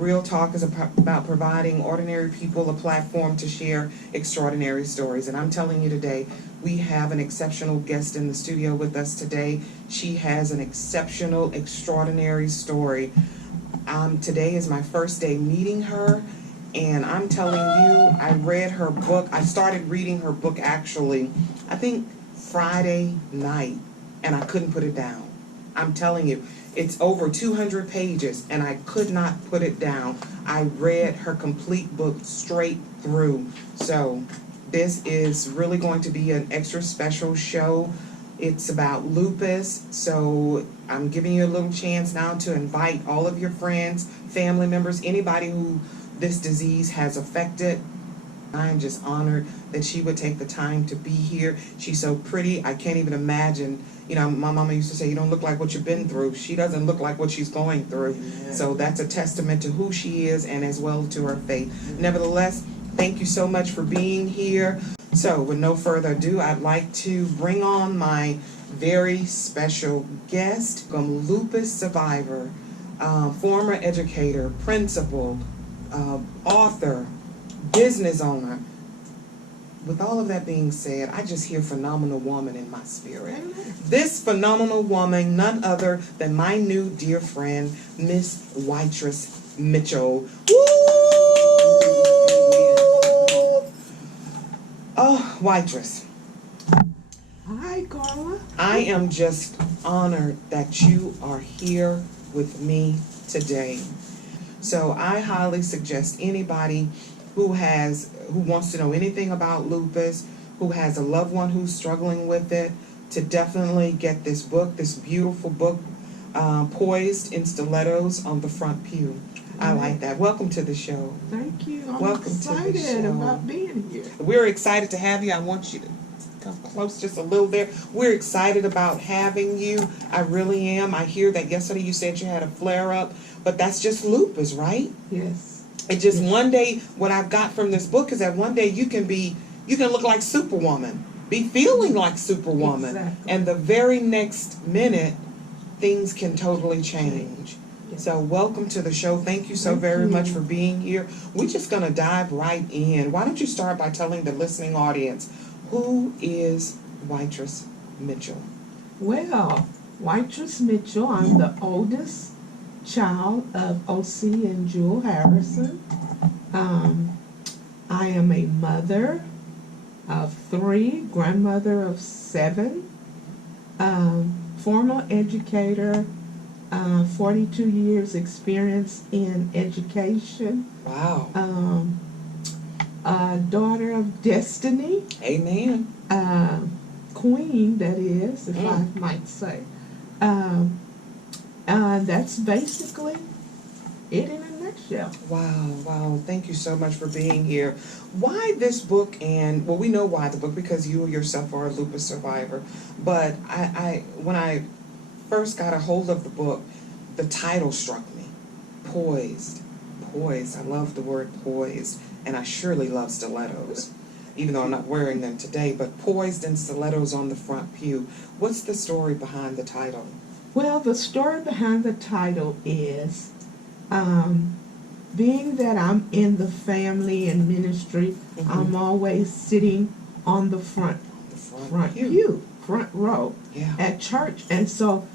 Real Talk is about providing ordinary people a platform to share extraordinary stories. And I'm telling you today, we have an exceptional guest in the studio with us today. She has an exceptional, extraordinary story. Today is my first day meeting her, and I'm telling you, I read her book. I started reading her book actually, I think Friday night, and I couldn't put it down. I'm telling you, it's over 200 pages, and I could not put it down. I read her complete book straight through. So this is really going to be an extra special show. It's about lupus, so I'm giving you a little chance now to invite all of your friends, family members, anybody who this disease has affected. I'm just honored that she would take the time to be here. She's so pretty, I can't even imagine. You know, my mama used to say, you don't look like what you've been through. She doesn't look like what she's going through. Yeah. So that's a testament to who she is and as well to her faith. Nevertheless, thank you so much for being here. So with no further ado, I'd like to bring on my very special guest, lupus survivor, former educator, principal, author, business owner. With all of that being said, I just hear phenomenal woman in my spirit. This phenomenal woman, none other than my new dear friend, Miss Wytress Mitchell. Woo! Oh, Wytress. Hi, Carla. I am just honored that you are here with me today. So I highly suggest anybody who wants to know anything about lupus, who has a loved one who's struggling with it, to definitely get this book, this beautiful book, Poised in Stilettos, on the front pew. I like that. Welcome to the show. Thank you. I'm Welcome excited to the show. about being here. We're excited to have you. I want you to come close just a little there. We're excited about having you. I really am. I hear that yesterday you said you had a flare-up, but that's just lupus, right? Yes. It's just one day, what I've got from this book is that one day you can look like Superwoman, be feeling like Superwoman, exactly. And the very next minute, things can totally change. Yes. So welcome to the show. Thank you so very much for being here. We're just going to dive right in. Why don't you start by telling the listening audience, who is Wytress Mitchell? Well, Wytress Mitchell, I'm the oldest child of O.C. and Jewel Harrison. I am a mother of 3, grandmother of 7, former educator, 42 years experience in education. Wow. Daughter of destiny. Amen. Queen, that is, if I might say. That's basically it in a nutshell. Wow. Thank you so much for being here. Why this book? And, well, we know why the book, because you yourself are a lupus survivor. But when I first got a hold of the book, the title struck me. Poised. I love the word poised. And I surely love stilettos, even though I'm not wearing them today. But Poised and Stilettos on the front pew. What's the story behind the title? Well, the story behind the title is, being that I'm in the family and ministry, I'm always sitting on the front pew, front row at church. And so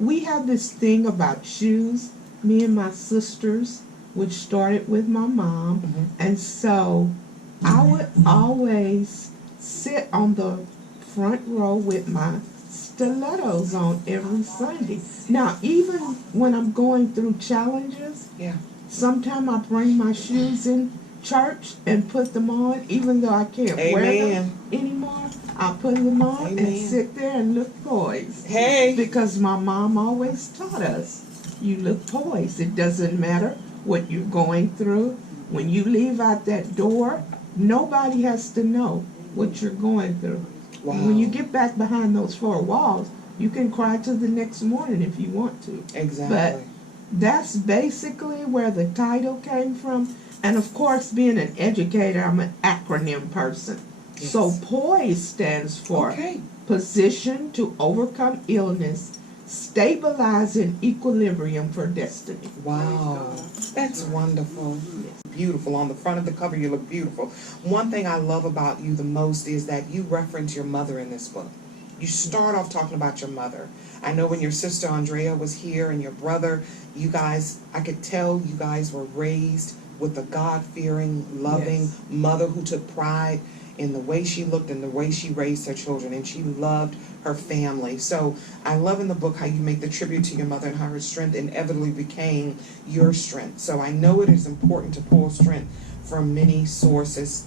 we have this thing about shoes, me and my sisters, which started with my mom. And so I would always sit on the front row with my stilettos on every Sunday. Now, even when I'm going through challenges, sometimes I bring my shoes in church and put them on, even though I can't wear them anymore. I put them on and sit there and look poised. Because my mom always taught us, you look poised. It doesn't matter what you're going through. When you leave out that door, nobody has to know what you're going through. Wow. When you get back behind those 4 walls, you can cry till the next morning if you want to. Exactly. But that's basically where the title came from. And of course, being an educator, I'm an acronym person. So POISE stands for Position to Overcome Illness, stabilizing equilibrium for destiny. Wow, that's wonderful. Beautiful. On the front of the cover, you look beautiful. One thing I love about you the most is that you reference your mother in this book. You start off talking about your mother. I know when your sister Andrea was here and your brother, you guys, I could tell you guys were raised with a God-fearing, loving mother who took pride in the way she looked and the way she raised her children, and she loved her family. So I love in the book how you make the tribute to your mother and how her strength inevitably became your strength. So I know it is important to pull strength from many sources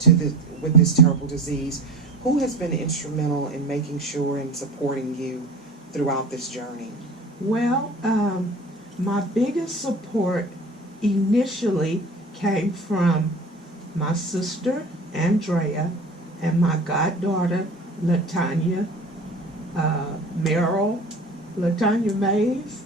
with this terrible disease. Who has been instrumental in making sure and supporting you throughout this journey? Well, my biggest support initially came from my sister Andrea and my goddaughter LaTanya, LaTanya Mays.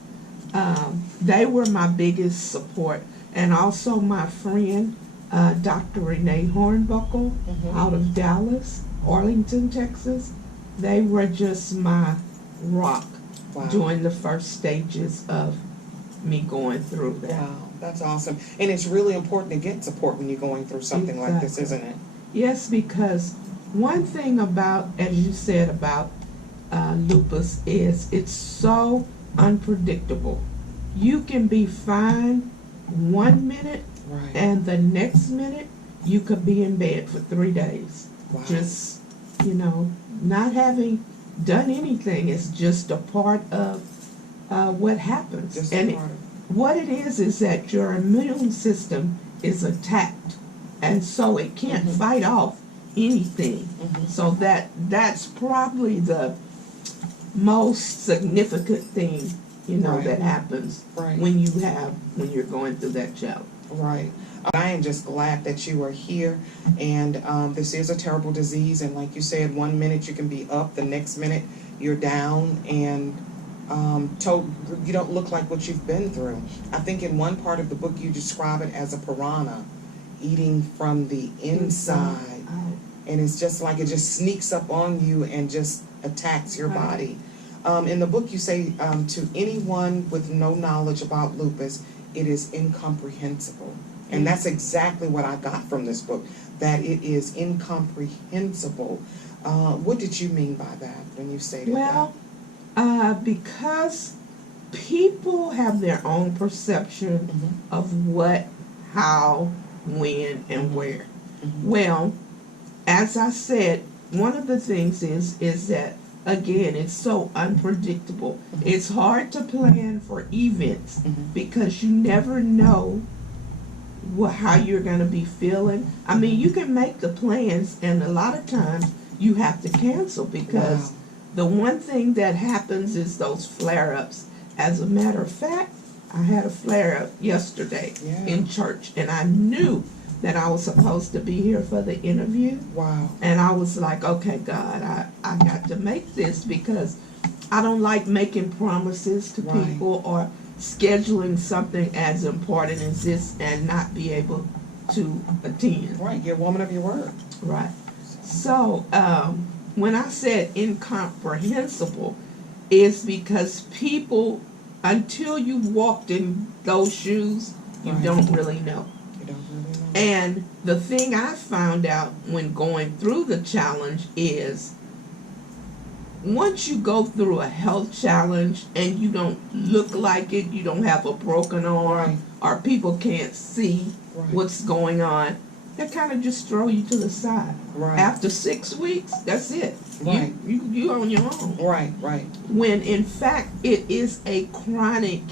They were my biggest support, and also my friend Dr. Renee Hornbuckle out of Dallas, Arlington, Texas. They were just my rock during the first stages of me going through that. Wow, that's awesome. And it's really important to get support when you're going through something like this, isn't it? Yes, because one thing about, as you said, about lupus is it's so unpredictable. You can be fine 1 minute, and the next minute you could be in bed for 3 days. Wow. Just, not having done anything. It's just a part of what happens. Just and what it is that your immune system is attacked, and so it can't fight off anything. So that's probably the most significant thing, that happens when you're going through that challenge. Right. I am just glad that you are here, and this is a terrible disease, and like you said, 1 minute you can be up, the next minute you're down, and you don't look like what you've been through. I think in one part of the book you describe it as a piranha eating from the inside, and it's just like it just sneaks up on you and just attacks your body. In the book you say, to anyone with no knowledge about lupus, it is incomprehensible. And that's exactly what I got from this book, that it is incomprehensible. What did you mean by that when you stated that? Well, because people have their own perception of what, how, when, and where. Well, as I said, one of the things is that, again, it's so unpredictable. It's hard to plan for events because you never know how you're going to be feeling. I mean, you can make the plans, and a lot of times you have to cancel because the one thing that happens is those flare-ups. As a matter of fact, I had a flare-up yesterday in church, and I knew that I was supposed to be here for the interview. Wow. And I was like, okay, God, I got to make this because I don't like making promises to people or scheduling something as important as this and not be able to attend. Right, you're a woman of your word. Right. So when I said incomprehensible, it's because people, until you walked in those shoes, you don't really know. And the thing I found out when going through the challenge is once you go through a health challenge and you don't look like it, you don't have a broken arm, or people can't see what's going on, they kind of just throw you to the side. After 6 weeks, that's it. You on your own. Right. When in fact it is a chronic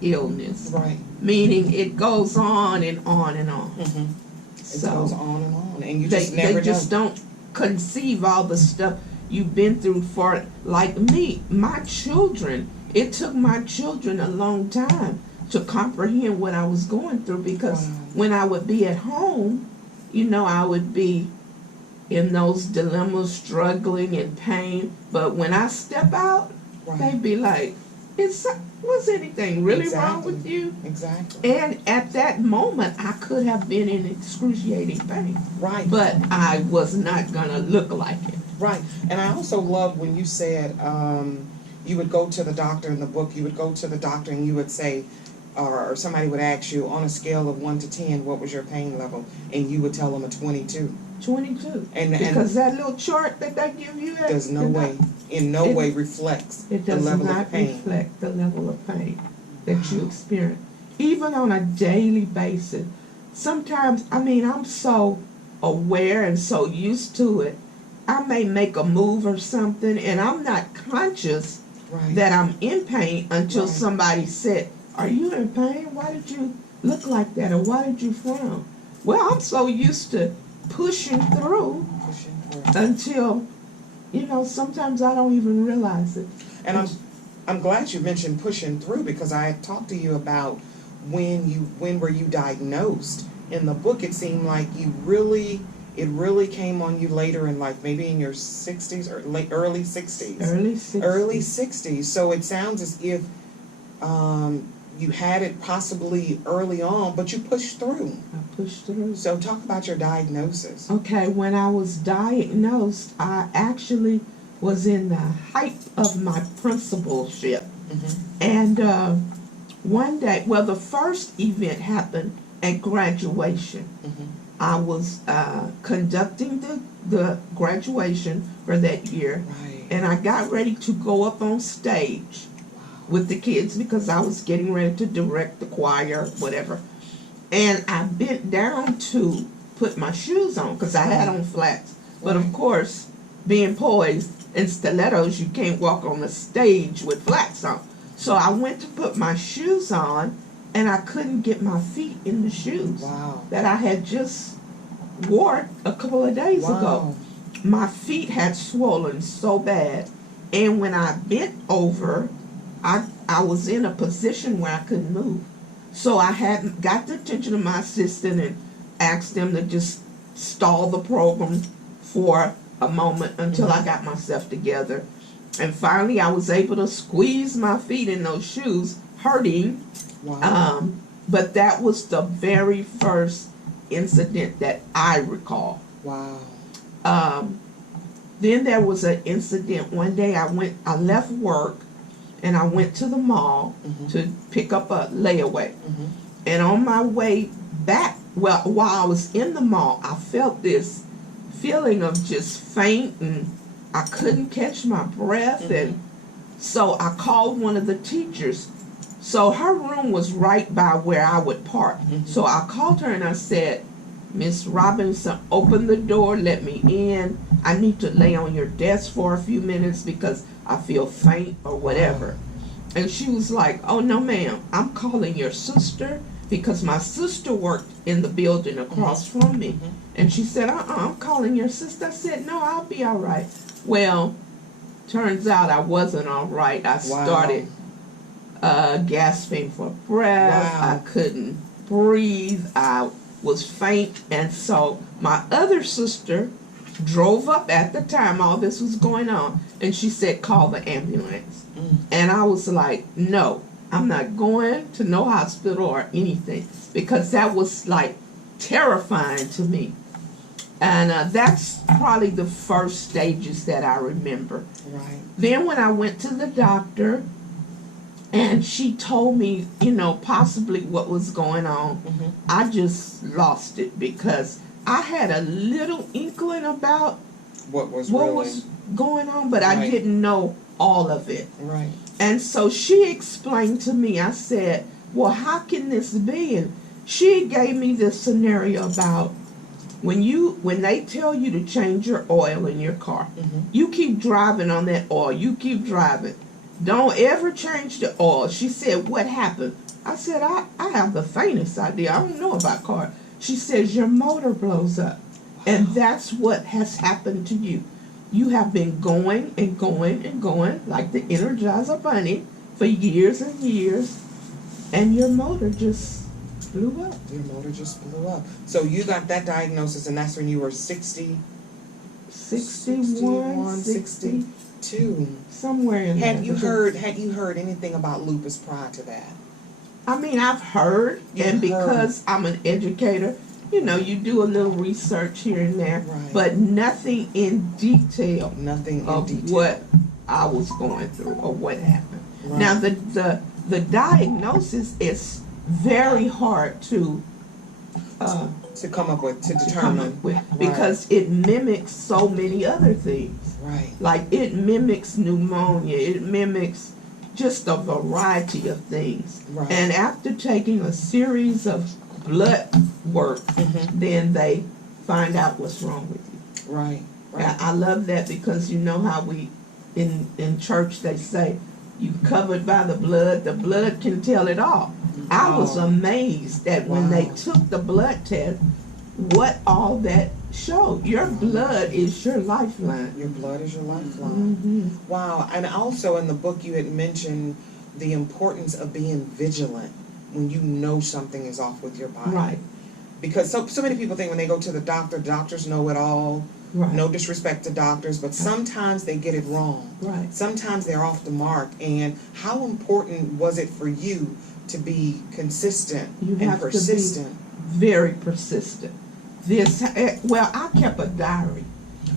illness. Meaning it goes on and on and on. It goes on and on, and you just never know. They just don't conceive all the stuff you've been through for, like me, my children. It took my children a long time to comprehend what I was going through because when I would be at home, I would be in those dilemmas, struggling in pain. But when I step out, they'd be like, was anything really wrong with you? And at that moment, I could have been in excruciating pain. But I was not going to look like it. And I also love when you said, you would go to the doctor in the book, you would go to the doctor and you would say, or somebody would ask you, on a scale of 1 to 10, what was your pain level? And you would tell them a 22. 22. And because that little chart that they give you does no way, in no way reflects the level of pain. It does not reflect the level of pain that you experience. Even on a daily basis. Sometimes, I mean, I'm so aware and so used to it. I may make a move or something and I'm not conscious that I'm in pain until somebody said, "Are you in pain? Why did you look like that? Or why did you frown?" Well, I'm so used to pushing through until, you know, sometimes I don't even realize it. And I'm glad you mentioned pushing through, because I had talked to you about when were you diagnosed. In the book, it seemed like it really came on you later in life, maybe in your 60s or early 60s. Early 60s. So it sounds as if you had it possibly early on, but you pushed through. I pushed through. So talk about your diagnosis. Okay, when I was diagnosed, I actually was in the height of my principalship. And one day, well, the first event happened at graduation. I was conducting the graduation for that year, and I got ready to go up on stage with the kids because I was getting ready to direct the choir, whatever. And I bent down to put my shoes on because I had on flats. But of course, being poised in stilettos, you can't walk on the stage with flats on. So I went to put my shoes on, and I couldn't get my feet in the shoes that I had just wore a couple of days ago. My feet had swollen so bad, and when I bent over, I was in a position where I couldn't move. So I had got the attention of my assistant and asked them to just stall the program for a moment until I got myself together. And finally I was able to squeeze my feet in those shoes, hurting. But that was the very first incident that I recall. Then there was an incident one day. I left work and I went to the mall to pick up a layaway. And on my way back, well, while I was in the mall, I felt this feeling of just faint, and I couldn't catch my breath. And so I called one of the teachers. So her room was right by where I would park. So I called her and I said, "Miss Robinson, open the door, let me in. I need to lay on your desk for a few minutes because I feel faint or whatever." And she was like, "Oh, no, ma'am, I'm calling your sister because my sister worked in the building across from me." And she said, "I'm calling your sister." I said, "No, I'll be all right." Well, turns out I wasn't all right. I started gasping for breath. I couldn't breathe. I was faint. And so my other sister drove up at the time all this was going on, and she said, "Call the ambulance." And I was like, "No, I'm not going to no hospital or anything," because that was like terrifying to me. And that's probably the first stages that I remember. Then when I went to the doctor, and she told me, you know, possibly what was going on, I just lost it because I had a little inkling about what was going on, but I didn't know all of it. And so she explained to me, I said, "Well, how can this be?" And she gave me this scenario about when they tell you to change your oil in your car, you keep driving on that oil, you keep driving. Don't ever change the oil. She said, "What happened?" I said, I have the faintest idea. I don't know about cars. She says, "Your motor blows up." And that's what has happened to you. You have been going and going and going like the Energizer Bunny for years and years, and your motor just blew up. Your motor just blew up. So you got that diagnosis, and that's when you were 61, 62. Somewhere in there. Had you heard anything about lupus prior to that? I mean, I've heard, because I'm an educator, you know, you do a little research here and there, but nothing in detail. Nothing in of detail. What I was going through or what happened. Right. Now the diagnosis is very hard to come up with, to come determine. up with, Right. because it mimics so many other things. Right. Like it mimics pneumonia, it mimics just a variety of things. Right. And after taking a series of blood work, then they find out what's wrong with you. Right. Right. I love that, because you know how we in church they say you covered by the blood can tell it all. I was amazed that when they took the blood test, what all that showed. Your blood is your lifeline. Your blood is your lifeline. Wow. And also in the book you had mentioned the importance of being vigilant when you know something is off with your body. Right. Because so many people think when they go to the doctor, doctors know it all. Right. No disrespect to doctors, but sometimes they get it wrong. Right. Sometimes they're off the mark. And how important was it for you to be consistent and persistent? To be very persistent. Well, I kept a diary.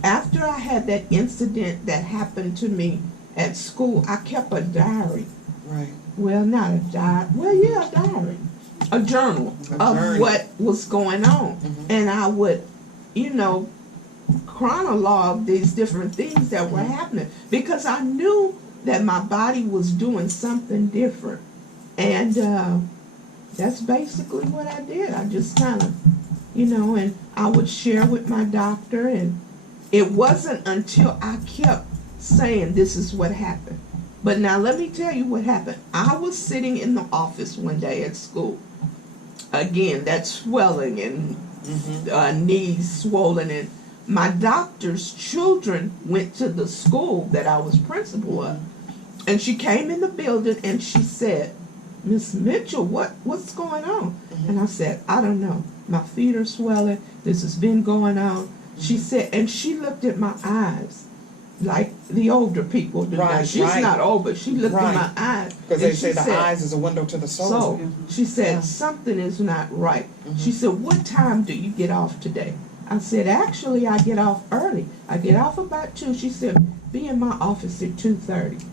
After I had that incident that happened to me at school, I kept a diary. Right. Well, not a diary. Well, yeah, a diary. A journal of what was going on. And I would, chronologue these different things that were happening, because I knew that my body was doing something different. And that's basically what I did. I just kind of, and I would share with my doctor. And it wasn't until I kept saying, this is what happened. But now let me tell you what happened. I was sitting in the office one day at school. Again, that swelling and knees swollen. And my doctor's children went to the school that I was principal of. And she came in the building and she said, Miss Mitchell, what's going on? And I said, I don't know. My feet are swelling. This has been going on. She said, and she looked at my eyes like the older people do. Now, she's not old, but she looked at my eyes. Because they say the eyes is a window to the soul. So she said, something is not right. She said, what time do you get off today? I said, actually, I get off early. I get off about 2. She said, be in my office at 2:30.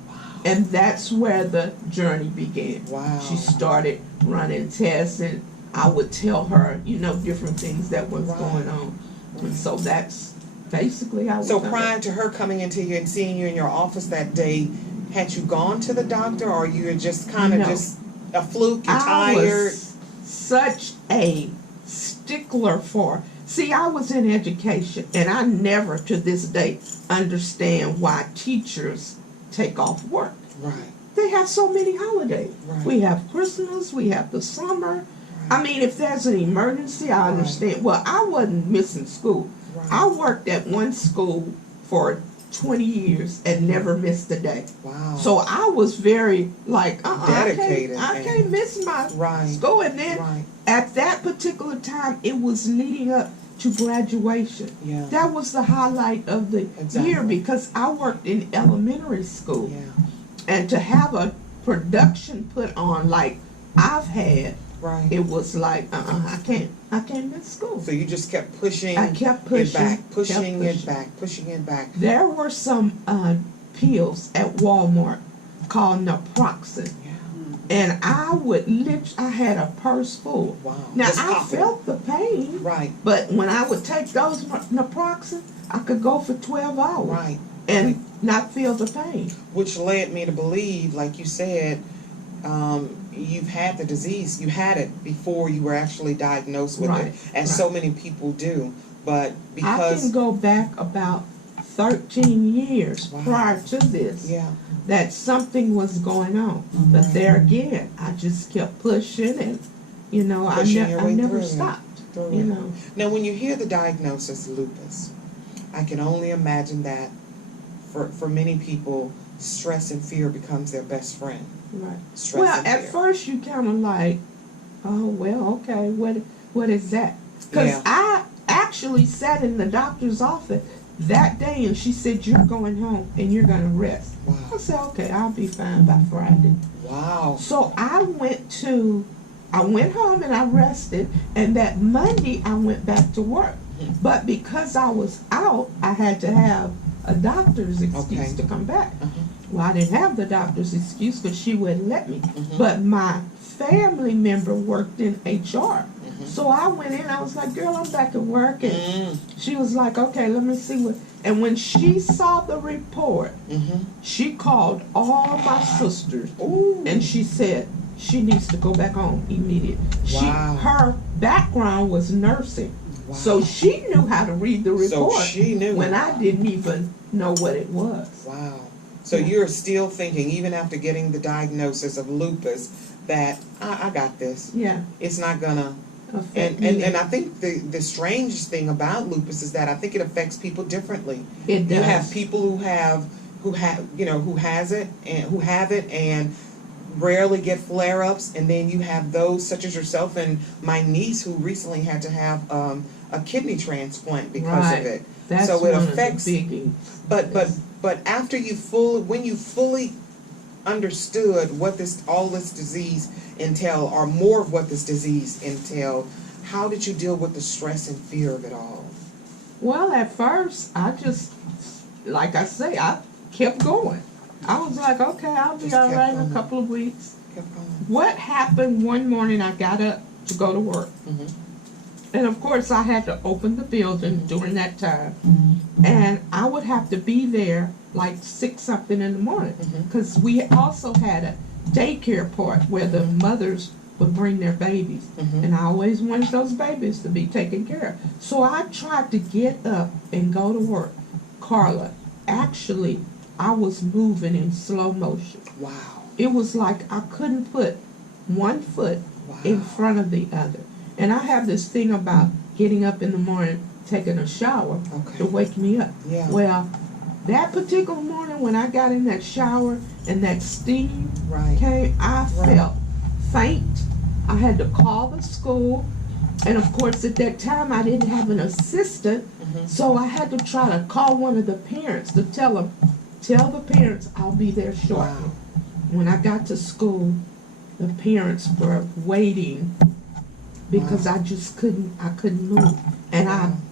And that's where the journey began. Wow. She started running tests, and I would tell her, different things that was going on. And so that's basically how. So prior to her coming into you and seeing you in your office that day, had you gone to the doctor, or you were just kind of just a fluke, you're tired? I was such a stickler for. See, I was in education, and I never to this day understand why teachers take off work. Right. They have so many holidays. Right. We have Christmas, we have the summer. Right. I mean, if there's an emergency, I understand. Well, I wasn't missing school. Right. I worked at one school for 20 years and never missed a day. Wow. So I was very dedicated. I can't miss my school. And then at that particular time, it was leading up to graduation. Yeah. That was the highlight of the year, because I worked in elementary school. Yeah. And to have a production put on like I've had, it was like, I can't miss school. So you just kept pushing. I kept pushing it back, pushing it back. There were some pills at Walmart called naproxen. And I had a purse full. Wow. Now, I felt the pain. Right. But when I would take those naproxen, I could go for 12 hours. Right. And not feel the pain. Which led me to believe, like you said, you've had the disease. You had it before you were actually diagnosed with it, as so many people do. But because... I can go back about 13 years prior to this. Yeah. That something was going on. But there again, I just kept pushing, and I never stopped. Now, when you hear the diagnosis lupus, I can only imagine that for many people, stress and fear becomes their best friend. Right. Well, at first you kind of like, oh well, okay, what is that? Because I actually sat in the doctor's office that day, and she said, you're going home and you're going to rest. Wow. I said, okay, I'll be fine by Friday. Wow. So I went home and I rested, and that Monday I went back to work. But because I was out, I had to have a doctor's excuse to come back. Well, I didn't have the doctor's excuse because she wouldn't let me. But my family member worked in HR. So I went in, I was like, girl, I'm back at work. And she was like, okay, let me see what. And when she saw the report, she called all my sisters. And she said she needs to go back home immediately. Her background was nursing. So she knew how to read the report. So she knew. When I didn't even know what it was. Wow. So you're still thinking, even after getting the diagnosis of lupus, that I got this. Yeah. It's not gonna. And I think the strangest thing about lupus is that I think it affects people differently. It does. You have people who have it and rarely get flare-ups, and then you have those such as yourself and my niece who recently had to have a kidney transplant because of it. That's so it one affects. Of the biggies. But after when you fully understood what all this disease entail, or more of what this disease entail, how did you deal with the stress and fear of it all? Well, at first, I just, like I say, I kept going. I was like, okay, I'll be all right in a couple of weeks. Kept going. What happened one morning, I got up to go to work. And of course, I had to open the building during that time. And I would have to be there like 6-something in the morning. Because we also had a daycare part where the mothers would bring their babies. And I always wanted those babies to be taken care of. So I tried to get up and go to work. Carla, actually, I was moving in slow motion. Wow. It was like I couldn't put one foot in front of the other. And I have this thing about getting up in the morning, taking a shower to wake me up. Yeah. Well, that particular morning when I got in that shower and that steam came, I felt faint. I had to call the school. And of course, at that time, I didn't have an assistant. So I had to try to call one of the parents to tell the parents I'll be there shortly. When I got to school, the parents were waiting because I just couldn't move. And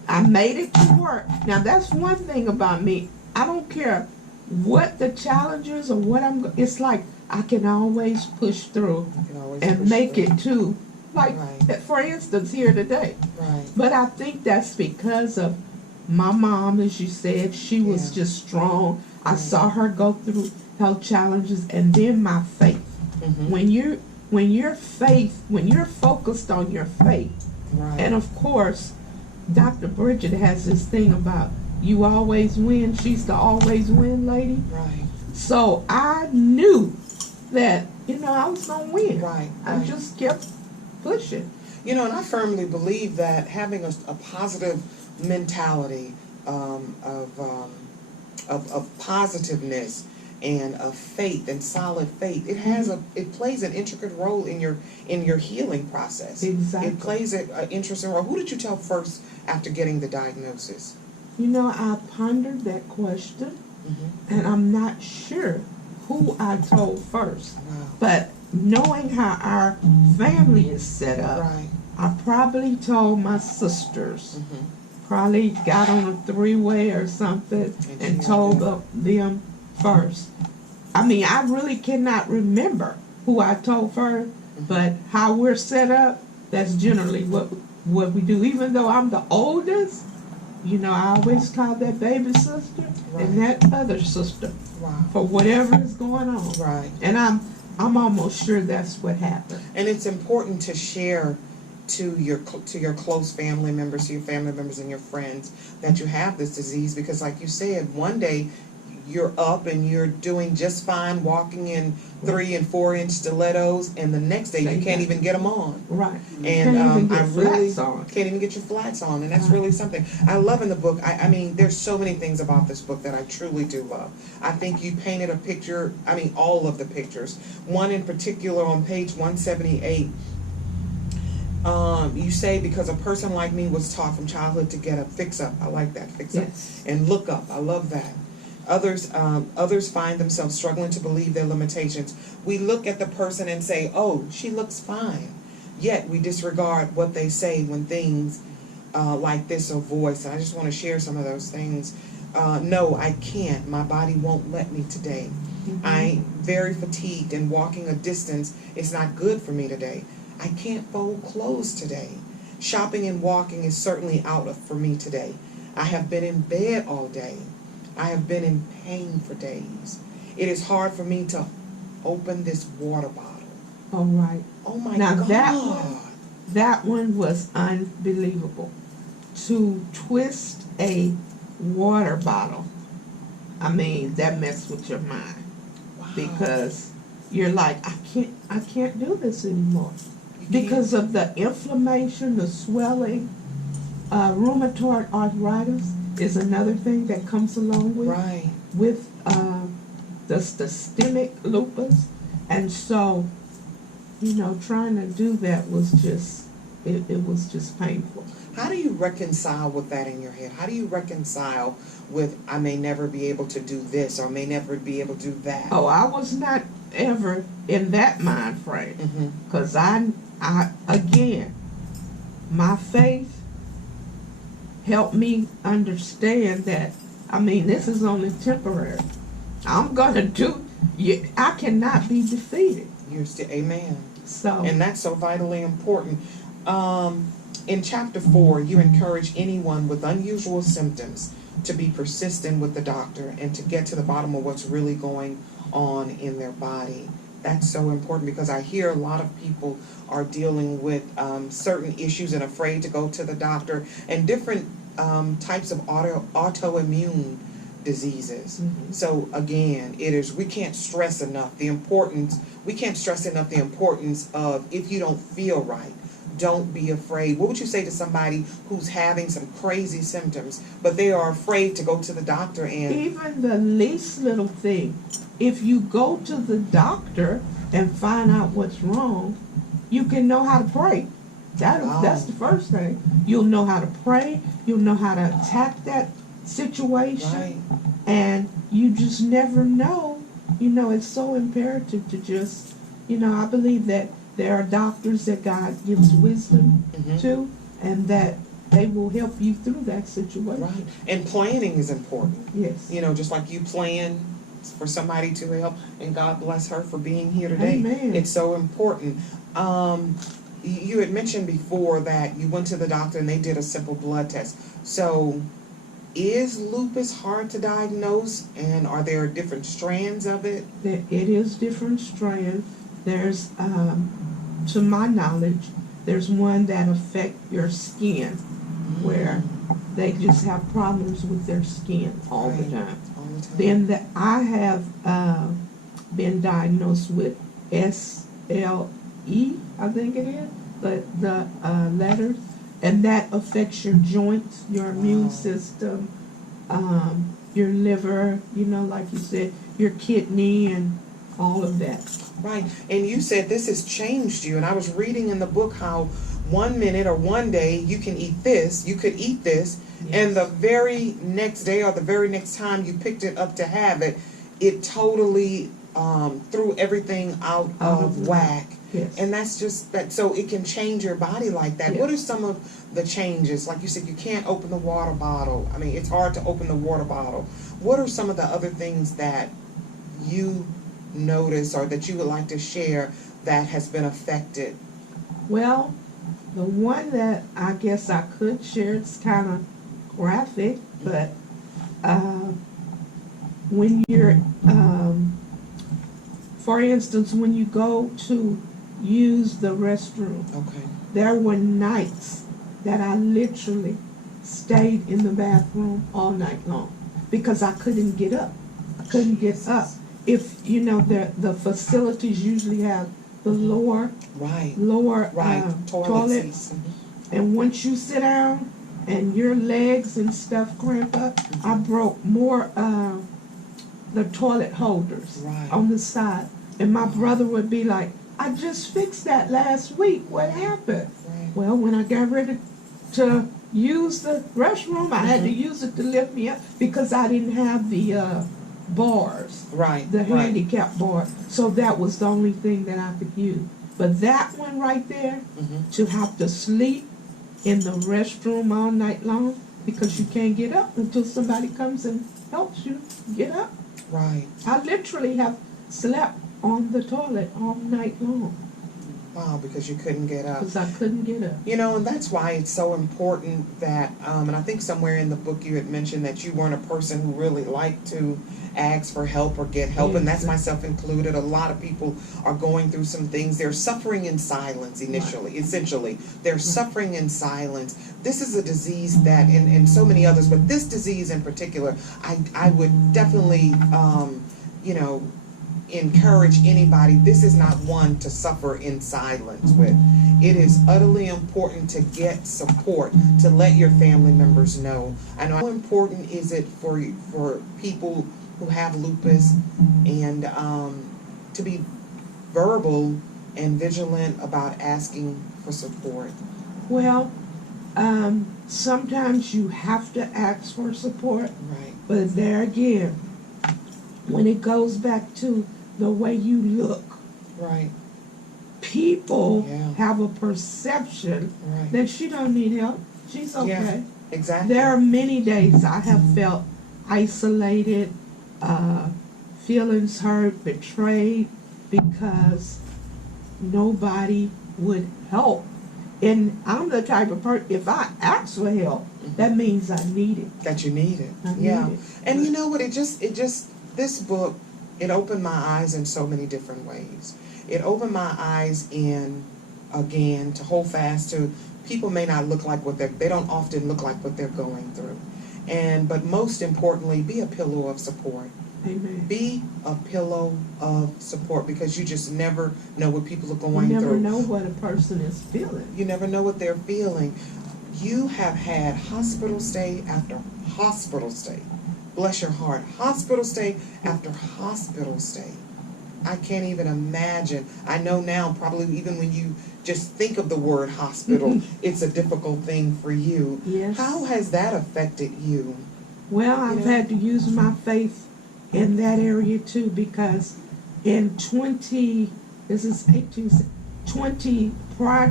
I made it to work. Now that's one thing about me. I don't care what the challenge is or what it's like I can always push through and make it to, like, for instance, here today. But I think that's because of my mom, as you said, she was just strong. I saw her go through health challenges, and then my faith. When you're focused on your faith, and of course, Dr. Bridget has this thing about you always win. She's the always win lady. So I knew that I was gonna win. I just kept pushing. And I firmly believe that having a positive mentality of positiveness and of faith and solid faith, it plays an intricate role in your healing process. Exactly. It plays an interesting role. Who did you tell first after getting the diagnosis? I pondered that question, and I'm not sure who I told first. But knowing how our family is set up, I probably told my sisters. Probably got on a 3-way or something and told them first. I mean, I really cannot remember who I told first, but how we're set up, that's generally what we do. Even though I'm the oldest, I always call that baby sister and that other sister for whatever is going on. And I'm almost sure that's what happened. And it's important to share to your close family members, to your family members and your friends, that you have this disease, because like you said, one day you're up and you're doing just fine walking in 3 and 4 inch stilettos, and the next day you can't even get them on. And I really can't even get your flats on, and that's really something I love in the book. I mean, there's so many things about this book that I truly do love. I think you painted a picture, I mean all of the pictures. One in particular on page 178, you say, because a person like me was taught from childhood to get a fix up. I like that, fix up. And look up. I love that. Others find themselves struggling to believe their limitations. We look at the person and say, oh, she looks fine. Yet we disregard what they say when things like this are voiced. And I just want to share some of those things. No, I can't. My body won't let me today. I'm very fatigued, and walking a distance is not good for me today. I can't fold clothes today. Shopping and walking is certainly out for me today. I have been in bed all day. I have been in pain for days. It is hard for me to open this water bottle. All right. Oh my now, God. That one was unbelievable. To twist a water bottle, I mean, that messed with your mind. Wow. Because you're like, I can't do this anymore. Because of the inflammation, the swelling, rheumatoid arthritis is another thing that comes along with the systemic lupus. And so, trying to do that was just, it was just painful. How do you reconcile with that in your head? How do you reconcile with, I may never be able to do this, or may never be able to do that? Oh, I was not ever in that mind frame. Because I again, my faith helped me understand that, this is only temporary. I'm going to do, I cannot be defeated. You're still, amen. So, and that's so vitally important. In chapter 4, you encourage anyone with unusual symptoms to be persistent with the doctor and to get to the bottom of what's really going on in their body. That's so important, because I hear a lot of people are dealing with certain issues and afraid to go to the doctor, and different types of autoimmune diseases. So again, we can't stress enough the importance of, if you don't feel right, don't be afraid. What would you say to somebody who's having some crazy symptoms, but they are afraid to go to the doctor? And even the least little thing, if you go to the doctor and find out what's wrong, you can know how to pray. That's the first thing. You'll know how to pray. You'll know how to attack that situation. And you just never know. It's so imperative to just, I believe that there are doctors that God gives wisdom to, and that they will help you through that situation. Right. And planning is important. Yes. Just like you plan for somebody to help, and God bless her for being here today. Amen. It's so important. You had mentioned before that you went to the doctor and they did a simple blood test. So is lupus hard to diagnose, and are there different strands of it? It is different strands. There's, to my knowledge, there's one that affect your skin, where they just have problems with their skin all the time. Then I have been diagnosed with SLE, I think it is, the letters, and that affects your joints, your immune system, your liver, like you said, your kidney, and all of that. Right. And you said this has changed you, and I was reading in the book how 1 minute or one day you could eat this, yes. And the very next day or the very next time you picked it up to have it, it totally threw everything out of whack. Yes. And that's just that. So it can change your body like that. Yes. What are some of the changes? Like you said, you can't open the water bottle. It's hard to open the water bottle. What are some of the other things that you notice or that you would like to share that has been affected? Well, the one that I guess I could share, it's kind of graphic, but when you're, for instance, when you go to use the restroom, there were nights that I literally stayed in the bathroom all night long because I couldn't get up. I couldn't get up. If the facilities usually have the lower toilets, and once you sit down and your legs and stuff cramp up, I broke more the toilet holders on the side, and my brother would be like, "I just fixed that last week. What happened?" Well, when I got ready to use the restroom, I had to use it to lift me up because I didn't have the bars, the handicap bar. So that was the only thing that I could use. But that one right there, to have to sleep in the restroom all night long because you can't get up until somebody comes and helps you get up. Right. I literally have slept on the toilet all night long. Wow, because you couldn't get up. Because I couldn't get up. You know, and that's why it's so important that, and I think somewhere in the book you had mentioned that you weren't a person who really liked to ask for help or get help, and that's myself included. A lot of people are going through some things. They're suffering in silence initially, essentially. They're suffering in silence. This is a disease that, and so many others, but this disease in particular, I would definitely, you know, encourage anybody. This is not one to suffer in silence with. It is utterly important to get support, to let your family members know. I know how important is it for people who have lupus, and to be verbal and vigilant about asking for support. Well, sometimes you have to ask for support, Right. but there again, when it goes back to the way you look, Right. people have a perception that she don't need help. She's okay. Yeah, exactly. There are many days I have felt isolated, feelings hurt, betrayed, because nobody would help. And I'm the type of person, if I ask for help, that means I need it. That you need it. I need it. And you know what, it just this book, it opened my eyes in so many different ways. It opened my eyes in, again, to hold fast to, people may not look like what they don't often look like what they're going through. But most importantly, be a pillow of support. Amen. Be a pillow of support, because you just never know what people are going through. You never know what a person is feeling. You never know what they're feeling. You have had hospital stay after hospital stay. Bless your heart. Hospital stay after hospital stay. I can't even imagine. I know now, probably even when you just think of the word hospital, it's a difficult thing for you. Yes. How has that affected you? Well, I've had to use my faith in that area too, because in prior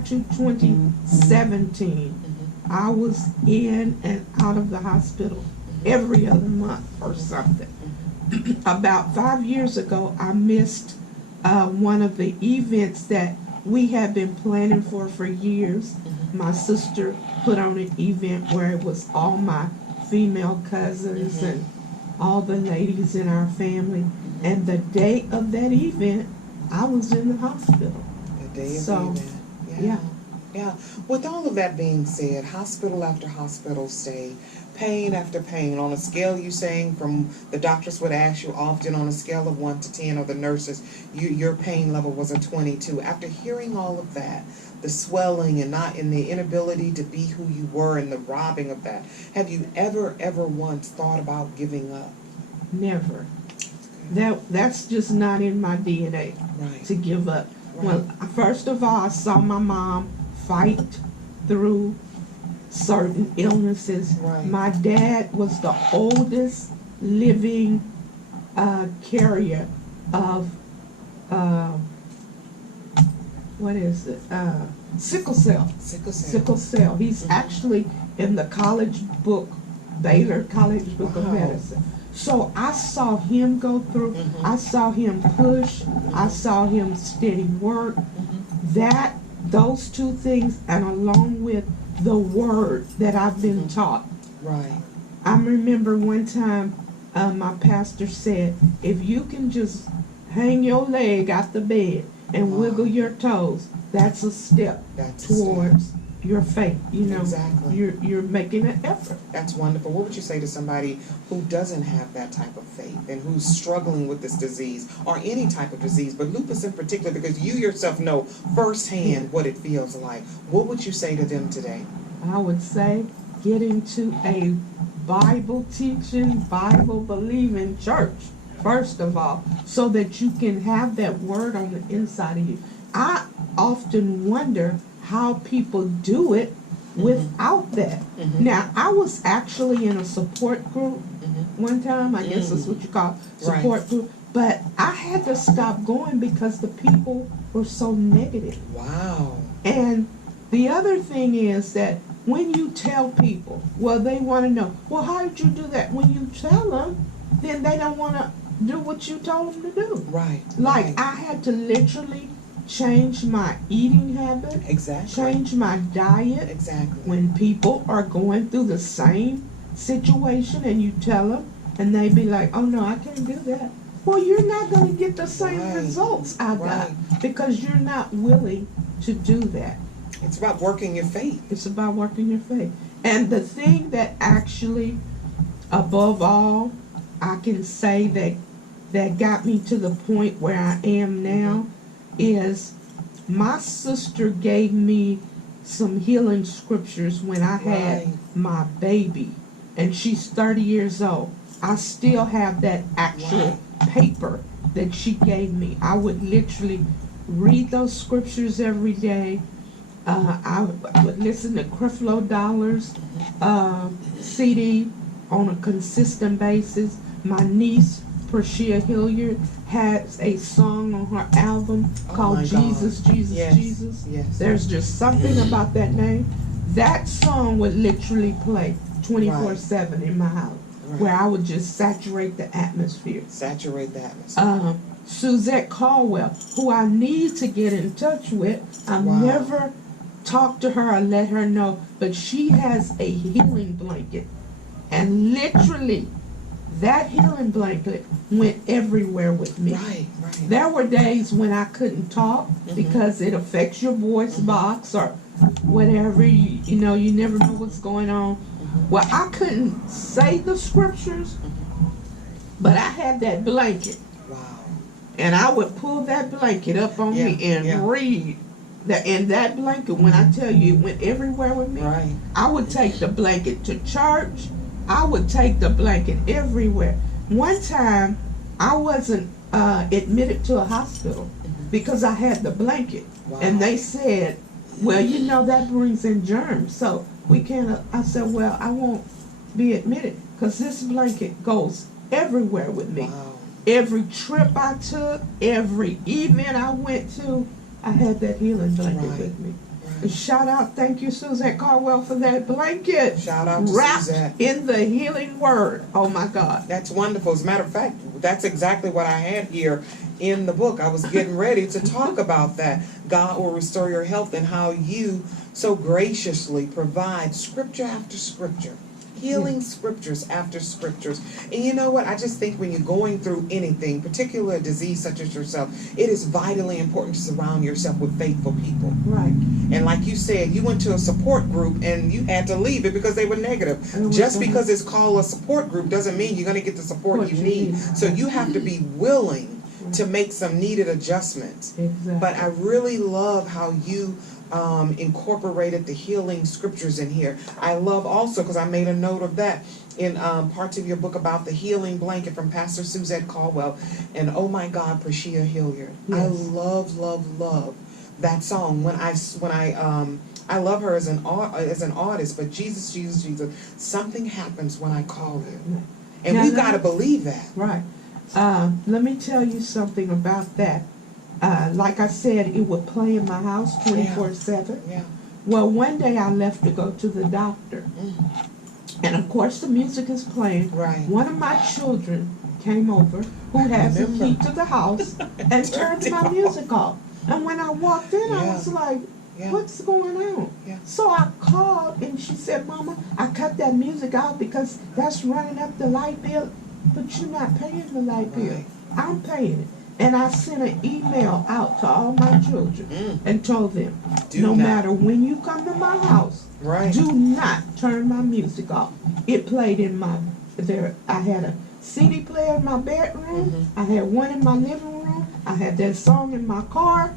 to 2017, I was in and out of the hospital every other month or something. About 5 years ago, I missed one of the events that we had been planning for years. My sister put on an event where it was all my female cousins and all the ladies in our family. And the day of that event, I was in the hospital. The day of the event. Yeah. With all of that being said, hospital after hospital stay, pain after pain, on a scale you saying from, the doctors would ask you often on a scale of 1 to 10, or the nurses, your pain level was a 22. After hearing all of that, the swelling and the inability to be who you were and the robbing of that, have you ever once thought about giving up? Never. That's just not in my DNA to give up. Right. Well, first of all, I saw my mom fight through certain illnesses. Right. My dad was the oldest living carrier of sickle cell. Sickle cell. He's actually in the college book, Baylor College Book of Medicine. So I saw him go through, I saw him push, I saw him steady work. Those two things, and along with the word that I've been taught. Right. I remember one time my pastor said, if you can just hang your leg out the bed and wiggle your toes, that's a step towards your faith. You know, exactly. You're making an effort. That's wonderful. What would you say to somebody who doesn't have that type of faith and who's struggling with this disease, or any type of disease, but lupus in particular, because you yourself know firsthand what it feels like? What would you say to them today? I would say get into a Bible teaching, Bible believing church, first of all, so that you can have that word on the inside of you. I often wonder how people do it without that. Now, I was actually in a support group one time. I guess that's what you call support group. But I had to stop going because the people were so negative. Wow. And the other thing is that when you tell people, well, they want to know, well, how did you do that? When you tell them, then they don't want to do what you told them to do. Right. Like right. I had to literally change my eating habit. Exactly. Change my diet. Exactly. When people are going through the same situation and you tell them and they be like, oh no, I can't do that. Well, you're not going to get the same Right. results I got because you're not willing to do that. It's about working your faith. It's about working your faith. And the thing that actually, above all, I can say that got me to the point where I am now is my sister gave me some healing scriptures when I had my baby. And she's 30 years old. I still have that actual paper that she gave me. I would literally read those scriptures every day. I would listen to Creflo Dollar's CD on a consistent basis. My niece, Portia Hilliard, has a song on her album called Jesus, Jesus, yes. Jesus. Yes. There's just something about that name. That song would literally play 24/7 in my house, where I would just saturate the atmosphere. Saturate the atmosphere. Suzette Caldwell, who I need to get in touch with. I've never talked to her or let her know, but she has a healing blanket. And literally, that healing blanket went everywhere with me. Right. There were days when I couldn't talk because it affects your voice box or whatever. You know, you never know what's going on. Well, I couldn't say the scriptures, but I had that blanket. Wow. And I would pull that blanket up on me and read. And that blanket, when I tell you, it went everywhere with me. Right. I would take the blanket to church. I would take the blanket everywhere. One time, I wasn't admitted to a hospital because I had the blanket. Wow. And they said, well, you know, that brings in germs, so we can't. I said, well, I won't be admitted because this blanket goes everywhere with me. Wow. Every trip I took, every event I went to, I had that healing blanket with me. Right. Shout out, thank you, Suzette Caldwell, for that blanket. Shout out to wrapped Suzette. In the healing word. Oh my God. That's wonderful. As a matter of fact, that's exactly what I had here in the book. I was getting ready to talk about that. God will restore your health and how you so graciously provide scripture after scripture. Healing scriptures after scriptures. And you know what? I just think when you're going through anything, particularly a disease such as yourself, it is vitally important to surround yourself with faithful people. Right. And like you said, you went to a support group and you had to leave it because they were negative. Just because it's called a support group doesn't mean you're going to get the support you need. So you have to be willing to make some needed adjustments. Exactly. But I really love how you incorporated the healing scriptures in here. I love also, because I made a note of that in parts of your book about the healing blanket from Pastor Suzette Caldwell and Oh My God, Portia Hilliard. Yes. I love that song. I love her as an artist, but Jesus, something happens when I call you, and we've got to believe that. Right. Let me tell you something about that. Like I said, it would play in my house 24/7. Yeah. Well, one day I left to go to the doctor. And of course the music is playing. Right. One of my children came over who has a key to the house and turned my music off. And when I walked in, I was like, what's going on? Yeah. So I called and she said, Mama, I cut that music out because that's running up the light bill. But you're not paying the light bill. Right. I'm paying it. And I sent an email out to all my children and told them, no matter when you come to my house, do not turn my music off. It played in I had a CD player in my bedroom. I had one in my living room. I had that song in my car.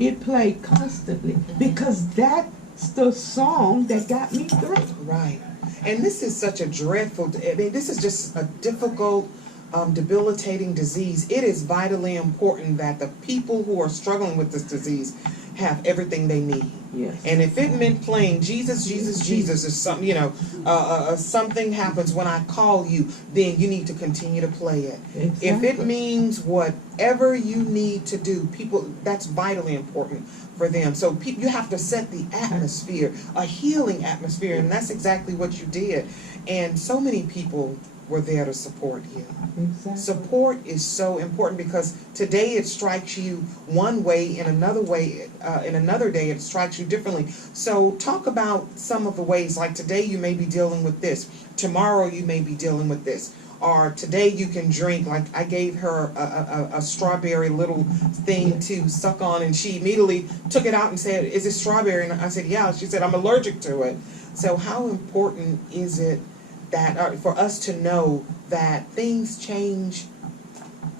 It played constantly because that's the song that got me through. Right. And this is such a this is just a difficult, debilitating disease. It is vitally important that the people who are struggling with this disease have everything they need. Yes. And if it meant playing Jesus is something, something happens when I call you, then you need to continue to play it. Exactly. If it means whatever you need to do, people, that's vitally important for them. So you have to set the atmosphere, a healing atmosphere, and that's exactly what you did. And so many people we're there to support you. Exactly. Support is so important because today it strikes you one way, in another day it strikes you differently. So talk about some of the ways, like today you may be dealing with this, tomorrow you may be dealing with this, or today you can drink, like I gave her a strawberry little thing to suck on, and she immediately took it out and said, "Is it strawberry?" And I said, "Yeah." She said, "I'm allergic to it." So how important is it that for us to know that things change,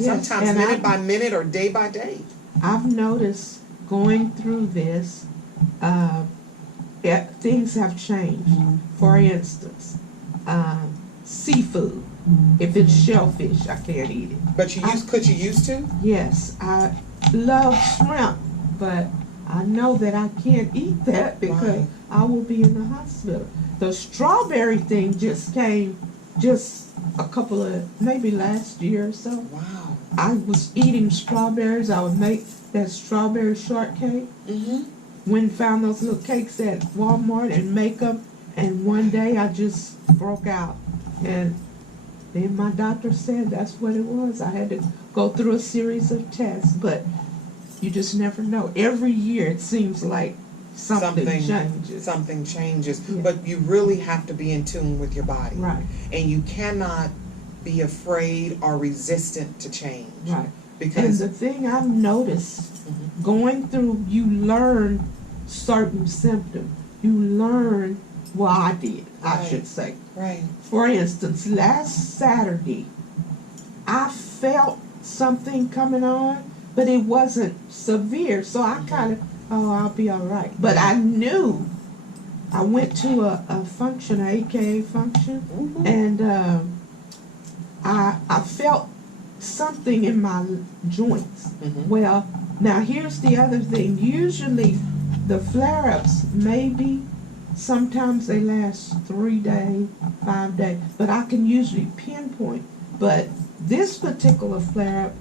sometimes minute by minute or day by day? I've noticed going through this, things have changed. For instance, seafood. If it's shellfish, I can't eat it. But could you used to? Yes, I love shrimp, but I know that I can't eat that because I will be in the hospital. The strawberry thing just came a couple of, maybe last year or so. Wow. I was eating strawberries. I would make that strawberry shortcake. Mm-hmm. Went and found those little cakes at Walmart and make them. And one day I just broke out. And then my doctor said that's what it was. I had to go through a series of tests, but you just never know. Every year it seems like something changes. Something changes. Yeah. But you really have to be in tune with your body. Right. And you cannot be afraid or resistant to change. Right. Because and the thing I've noticed, going through, you learn certain symptoms. You learn, well, I did, I should say. Right. For instance, last Saturday, I felt something coming on, but it wasn't severe. So I kind of, I'll be all right. But I knew, I went to a function, an AKA function, and I felt something in my joints. Well, now here's the other thing. Usually the flare-ups, maybe sometimes they last 3 days, 5 days, but I can usually pinpoint. But this particular flare-up,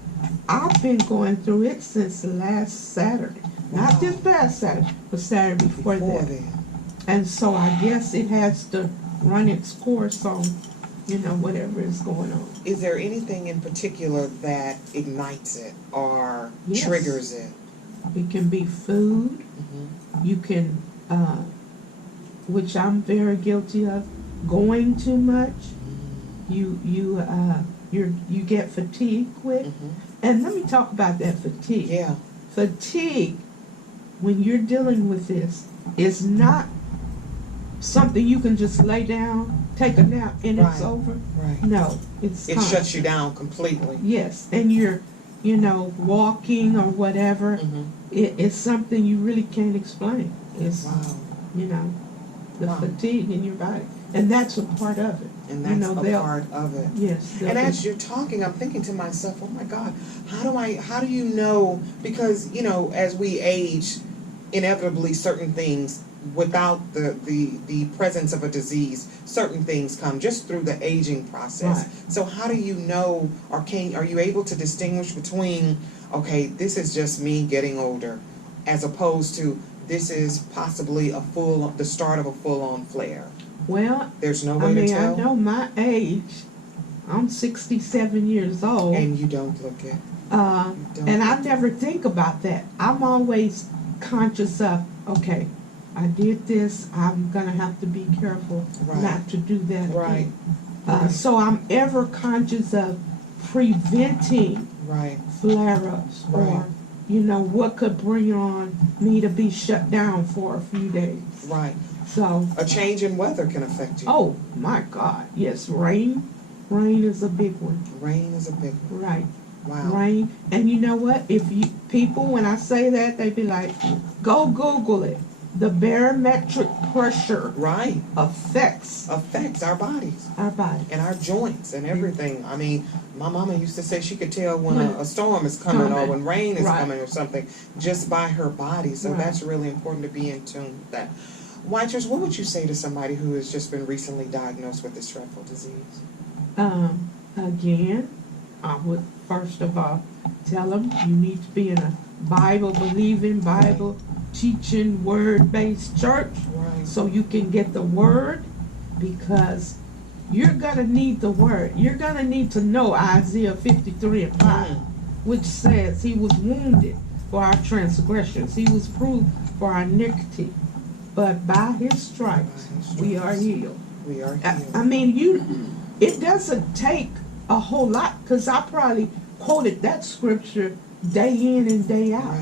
I've been going through it since last Saturday. Not this past Saturday, but Saturday before that. And so I guess it has to run its course on, whatever is going on. Is there anything in particular that ignites it or triggers it? It can be food. You can, which I'm very guilty of, going too much. You get fatigued quick. And let me talk about that fatigue. Yeah. Fatigue, when you're dealing with this, is not something you can just lay down, take a nap, and it's over. Right. No, it shuts you down completely. Yes, and you're, walking or whatever. It's something you really can't explain. It's, the fatigue in your body, and that's a part of it. And that's a part of it. Yes. And as you're talking, I'm thinking to myself, oh my God, how do you know? Because, as we age, inevitably certain things, without the presence of a disease, certain things come just through the aging process. Right. So how do you know, or are you able to distinguish between, okay, this is just me getting older, as opposed to this is possibly the start of a full-on flare? Well, there's no way to tell. I know my age. I'm 67 years old. And you don't look it. And I never think about that. I'm always conscious of, okay, I did this, I'm going to have to be careful not to do that again. So I'm ever conscious of preventing flare-ups or, what could bring on me to be shut down for a few days. Right. So a change in weather can affect you. Oh, my God. Yes, rain. Rain is a big one. Rain is a big one. Right. Wow. Rain. And you know what? People, when I say that, they be like, go Google it. The barometric pressure affects our bodies. Our bodies. And our joints and everything. I mean, my mama used to say she could tell when a storm is coming or when rain is coming or something just by her body. So that's really important to be in tune with that. Wytress, what would you say to somebody who has just been recently diagnosed with this dreadful disease? Again, I would first of all tell them you need to be in a Bible-believing, Bible-teaching, word-based church so you can get the word, because you're gonna need the word. You're gonna need to know Isaiah 53:5, which says, He was wounded for our transgressions, He was bruised for our iniquity, but by His stripes we are healed. We are healed. I mean, it doesn't take a whole lot, because I probably quoted that scripture day in and day out.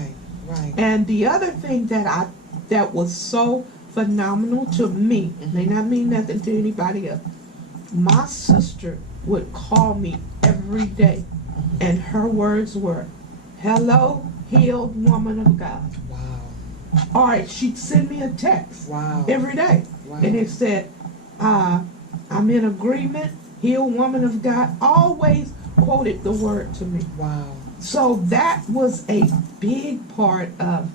Right. And the other thing that was so phenomenal to me, may not mean nothing to anybody else, my sister would call me every day, and her words were, "Hello, healed woman of God." Wow. All right, she'd send me a text every day, Wow. and it said, "I'm in agreement, healed woman of God." Always quoted the word to me. Wow. So that was a big part of,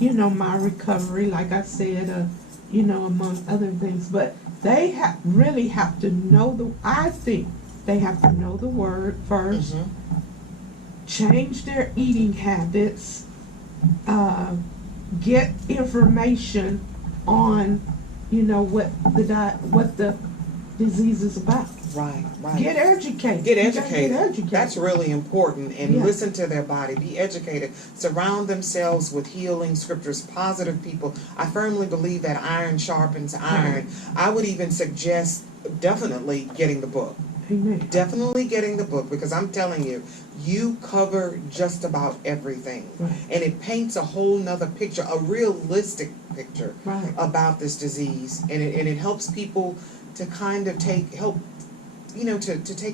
my recovery, like I said, among other things. But they really have to know I think they have to know the word first, change their eating habits, get information on, what the disease is about. Right. Get educated. Get educated. That's really important. And Yeah. listen to their body. Be educated. Surround themselves with healing scriptures, positive people. I firmly believe that iron sharpens iron. I would even suggest definitely getting the book. Amen. Definitely getting the book, because I'm telling you, you cover just about everything. Right. And it paints a whole nother picture, a realistic picture about this disease. And it helps people to kind of take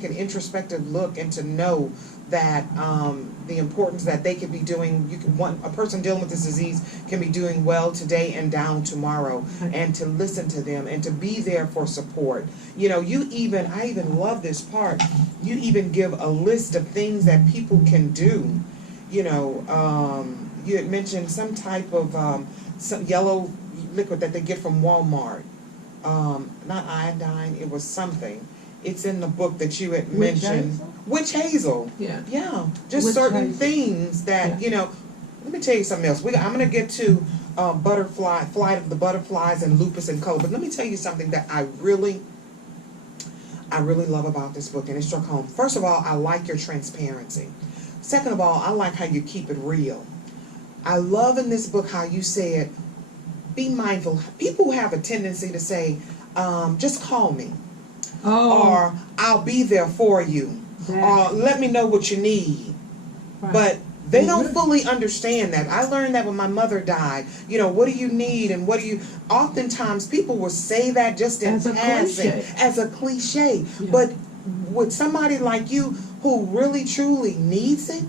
an introspective look and to know that the importance that they could be doing. A person dealing with this disease can be doing well today and down tomorrow, and to listen to them and to be there for support. I even love this part. You even give a list of things that people can do. You had mentioned some type of some yellow liquid that they get from Walmart. Not iodine, it was something. It's in the book that you had mentioned. Witch hazel. Yeah. Just Witch certain hazel. things that, let me tell you something else. I'm going to get to Flight of the Butterflies and Lupus and Color. But let me tell you something that I really love about this book, and it struck home. First of all, I like your transparency. Second of all, I like how you keep it real. I love in this book how you said, be mindful. People have a tendency to say, just call me. Or I'll be there for you. Or let me know what you need. But they don't fully understand that. I learned that when my mother died. What do you need and what do you... Oftentimes people will say that just in passing. As a cliche. Yeah. But with somebody like you who really truly needs it,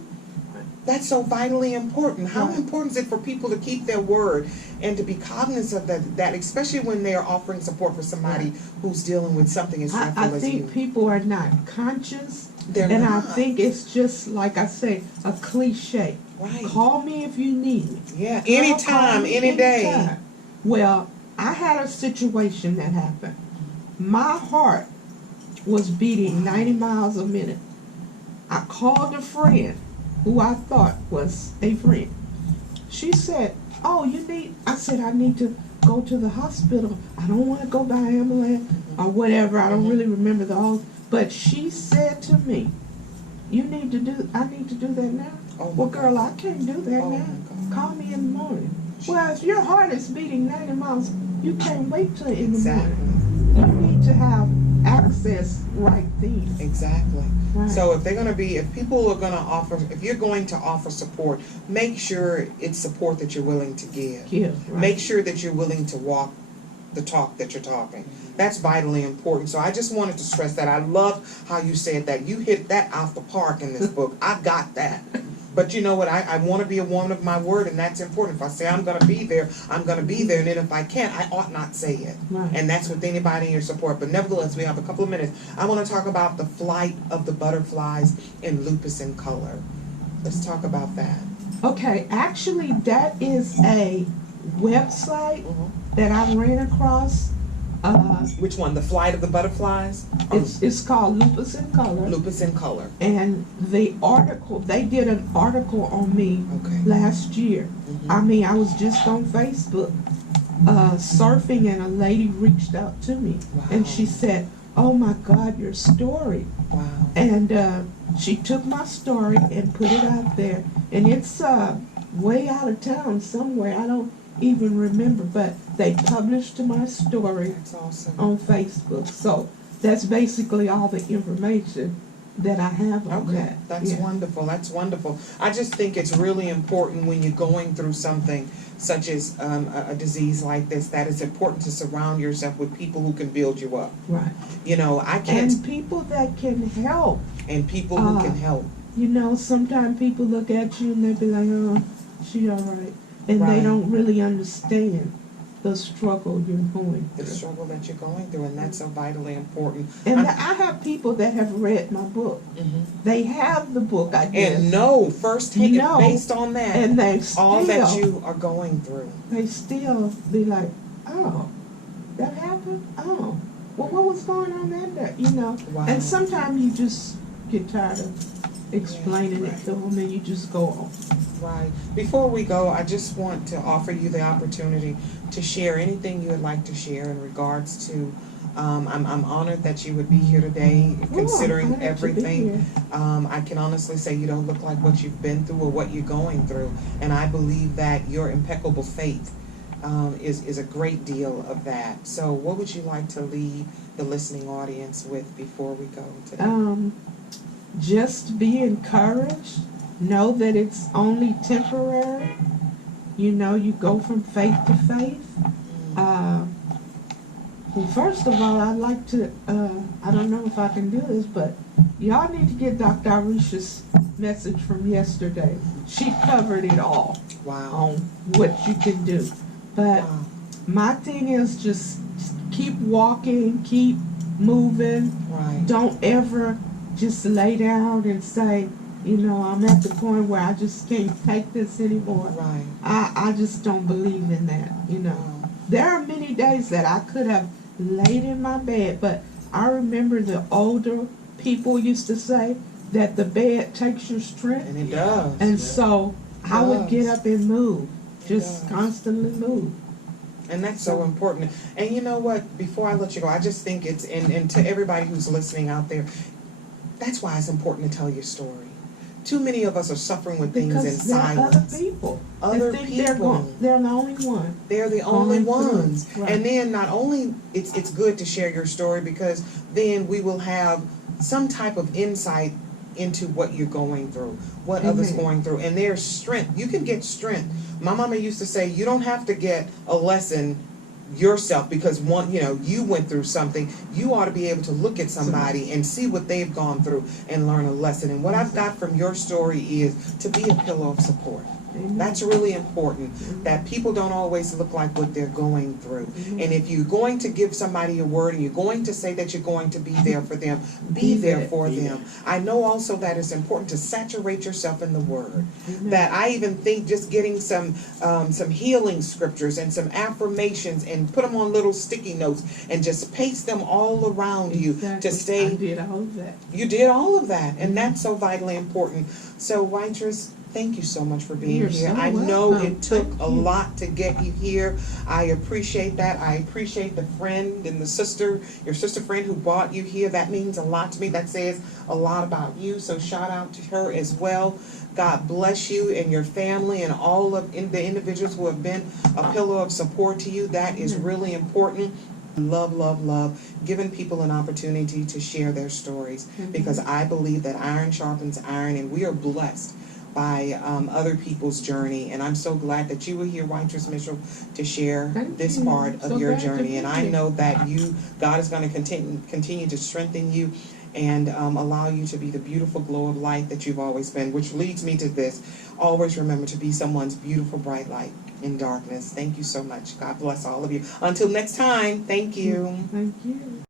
that's so vitally important. How important is it for people to keep their word and to be cognizant of that, especially when they are offering support for somebody who's dealing with something as dreadful as you? I think people are not conscious. They're not. I think it's just, like I say, a cliche. Right. Call me if you need me. Yeah, anytime, any day. Well, I had a situation that happened. My heart was beating 90 miles a minute. I called a friend who I thought was a friend. She said, I said, I need to go to the hospital. I don't want to go by ambulance or whatever. I don't really remember but she said to me, I need to do that now. Well, girl, I can't do that now. Call me in the morning. Well, if your heart is beating 90 miles, you can't wait till in the morning. You need to have access right then. Exactly. Right. So if people are going to offer, if you're going to offer support, make sure it's support that you're willing to give. Make sure that you're willing to walk the talk that you're talking. That's vitally important. So I just wanted to stress that. I love how you said that. You hit that out the park in this book. I got that. But you know what? I want to be a woman of my word, and that's important. If I say I'm going to be there, I'm going to be there. And then if I can't, I ought not say it. Right. And that's with anybody in your support. But nevertheless, we have a couple of minutes. I want to talk about the flight of the butterflies in Lupus and Color. Let's talk about that. Okay. Actually, that is a website that I ran across. Which one? The Flight of the Butterflies? It's called Lupus and Color. Lupus and Color. And the article, they did an article on me last year. I mean, I was just on Facebook surfing, and a lady reached out to me. And she said, "Oh my God, your story!" Wow. And she took my story and put it out there, and it's way out of town somewhere. I don't even remember, but they published my story. That's awesome. On Facebook. So that's basically all the information that I have on that. That's wonderful. That's wonderful. I just think it's really important when you're going through something such as a disease like this, that it's important to surround yourself with people who can build you up. Right. You know, I can't. And people that can help. And people who can help. You know, sometimes people look at you and they be like, "Oh, she all right," and they don't really understand the struggle you're going through. The struggle that you're going through, and that's so vitally important. And I have people that have read my book. Mm-hmm. They have the book, I guess. And know firsthand, based on that, and they still, all that you are going through. They still be like, "Oh, that happened? Oh, well, what was going on that day?" You know? Wow. And sometimes you just get tired of explaining it to them and you just go on. Right. Before we go, I just want to offer you the opportunity to share anything you would like to share in regards to, I'm honored that you would be here today, considering everything. I can honestly say you don't look like what you've been through or what you're going through, and I believe that your impeccable faith is a great deal of that. So what would you like to leave the listening audience with before we go today? Just be encouraged. Know that it's only temporary. You know, you go from faith to faith. Well, first of all, I'd like to, I don't know if I can do this, but y'all need to get Dr. Arisha's message from yesterday. She covered it all. Wow. On what you can do. But my thing is just keep walking, keep moving. Right. Don't ever just lay down and say, you know, I'm at the point where I just can't take this anymore. Right. I just don't believe in that, you know. Wow. There are many days that I could have laid in my bed, but I remember the older people used to say that the bed takes your strength. And it does. And so I would get up and move, just constantly move. And that's so important. And you know what, before I let you go, I just think it's, and to everybody who's listening out there, that's why it's important to tell your story. Too many of us are suffering with things in silence. Other people. Other people. They're the only one. They're the only ones. Right. And then not only, it's good to share your story, because then we will have some type of insight into what you're going through, what others going through. And there's strength. You can get strength. My mama used to say, you don't have to get a lesson yourself because you went through something. You ought to be able to look at somebody and see what they've gone through and learn a lesson. And what I've got from your story is to be a pillow of support. That's really important, that people don't always look like what they're going through. And if you're going to give somebody a word and you're going to say that you're going to be there for them, be there for them. I know also that it's important to saturate yourself in the Word. That I even think just getting some healing scriptures and some affirmations and put them on little sticky notes and just paste them all around you to stay. I did all of that. You did all of that, and that's so vitally important. So, Wytress, thank you so much for being here. So I know it took a lot to get you here. I appreciate that. I appreciate the friend and the sister, your sister friend who brought you here. That means a lot to me. That says a lot about you. So shout out to her as well. God bless you and your family and all of the individuals who have been a pillar of support to you. That is really important. Love, love, love, giving people an opportunity to share their stories, because I believe that iron sharpens iron, and we are blessed by other people's journey. And I'm so glad that you were here, Wytress Mitchell, to share this part of your journey. And I know that God is going to continue to strengthen you and allow you to be the beautiful glow of light that you've always been, which leads me to this. Always remember to be someone's beautiful bright light in darkness. Thank you so much. God bless all of you. Until next time, thank you. Thank you.